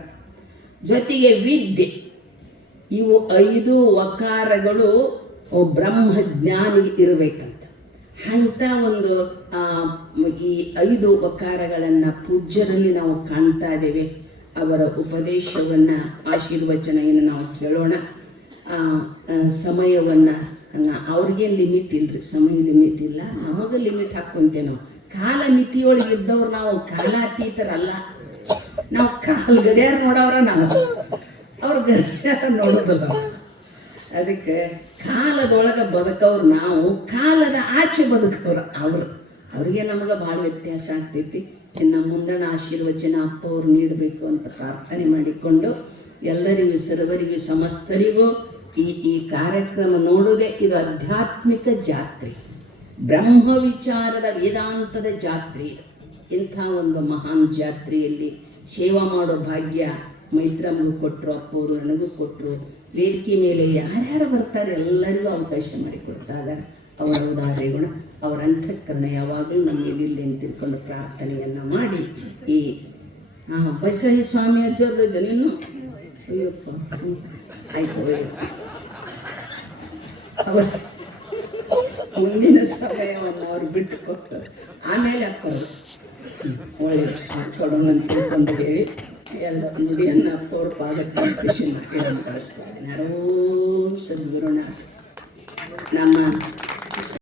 ಜೊತೆಗೆ ವಿದ್ಯೆ. ಇವು ಐದು ವಕಾರಗಳು ಬ್ರಹ್ಮಜ್ಞಾನಿಗೆ ಇರಬೇಕಂತ ಅಂಥ ಒಂದು ಈ ಐದು ವಕಾರಗಳನ್ನು ಪೂಜ್ಯರಲ್ಲಿ ನಾವು ಕಾಣ್ತಾ ಇದ್ದೇವೆ. ಅವರ ಉಪದೇಶವನ್ನು, ಆಶೀರ್ವಚನೆಯನ್ನು ನಾವು ಕೇಳೋಣ. ಸಮಯವನ್ನ ಅವ್ರಿಗೇನು ಲಿಮಿಟ್ ಇಲ್ರಿ. ಸಮಯ ಲಿಮಿಟ್ ಇಲ್ಲ. ನಮಗೆ ಲಿಮಿಟ್ ಹಾಕ್ಕೊಂತೇವೆ ನಾವು. ಕಾಲ ಮಿತಿಯೊಳಗೆ ಇದ್ದವ್ರು ನಾವು ಕಾಲಾತೀತರಲ್ಲ. ನಾವು ಕಾಲ್ ಗಡಿಯಾರ ನೋಡವ್ರ ನಾವು. ಅವ್ರ ಗಡಿಯಾರ ನೋಡೋದಲ್ಲ. ಅದಕ್ಕೆ ಕಾಲದೊಳಗೆ ಬದುಕವ್ರು ನಾವು, ಕಾಲದ ಆಚೆ ಬದುಕವ್ರು ಅವರು. ಅವ್ರಿಗೆ ನಮಗೆ ಭಾಳ ವ್ಯತ್ಯಾಸ ಆಗ್ತೈತಿ. ಇನ್ನು ಮುಂದಣ ಆಶೀರ್ವಚನ ಅಪ್ಪ ಅವ್ರು ನೀಡಬೇಕು ಅಂತ ಪ್ರಾರ್ಥನೆ ಮಾಡಿಕೊಂಡು ಎಲ್ಲರಿಗೂ, ಸರ್ವರಿಗೂ, ಸಮಸ್ತರಿಗೂ ಈ ಈ ಕಾರ್ಯಕ್ರಮ ನೋಡೋದೇ ಇದು ಆಧ್ಯಾತ್ಮಿಕ ಜಾತ್ರೆ. ಬ್ರಹ್ಮ ವಿಚಾರದ ವೇದಾಂತದ ಜಾತ್ರೆ. ಇಂಥ ಒಂದು ಮಹಾನ್ ಜಾತ್ರೆಯಲ್ಲಿ ಸೇವಾ ಮಾಡೋ ಭಾಗ್ಯ ಮೈತ್ರಮ್ಮಗೂ ಕೊಟ್ಟರು ಅಪ್ಪವರು ನನಗೂ ಕೊಟ್ಟರು ವೇದಿಕೆ ಮೇಲೆ ಯಾರ್ಯಾರು ಬರ್ತಾರೆ, ಎಲ್ಲರಿಗೂ ಅವಕಾಶ ಮಾಡಿಕೊಡ್ತಾ ಇದ್ದಾರೆ ಅವರ ಉದಾಹರಣೆಗಳು ಅವರ ಅಂತಃಕರಣ ಯಾವಾಗಲೂ ನಮಗೆ ಇಲ್ಲಿ ಅಂತ ತಿಳ್ಕೊಂಡು ಪ್ರಾರ್ಥನೆಯನ್ನು ಮಾಡಿ. ಈ ಹಾಂ ಬಸವಯ್ಯ ಸ್ವಾಮಿ ಅಜ್ಜೋರ್ದು ನೀನು? ಅಯ್ಯಪ್ಪ. ಆಯ್ತು. ಅವರ ಮುಂದಿನ ಸಮಯವನ್ನು ಅವ್ರು ಬಿಟ್ಟು ಕೊಟ್ಟು ಆಮೇಲೆ ಅಪ್ಪರು. ಒಳ್ಳೆ ಕೊಡೋಣ ಅಂತ ತಿಳ್ಕೊಂಡು ಹೇಳಿ. ಎಲ್ಲ ನುಡಿಯನ್ನು ಅಪ್ಪವ್ರ ಪಾದಕ್ಕೆ ಮಾಡಿ ಕಳಿಸ್ತಾರೆ. ಯಾರೋ ಸದ್ಗುರುಣ ನಮ್ಮ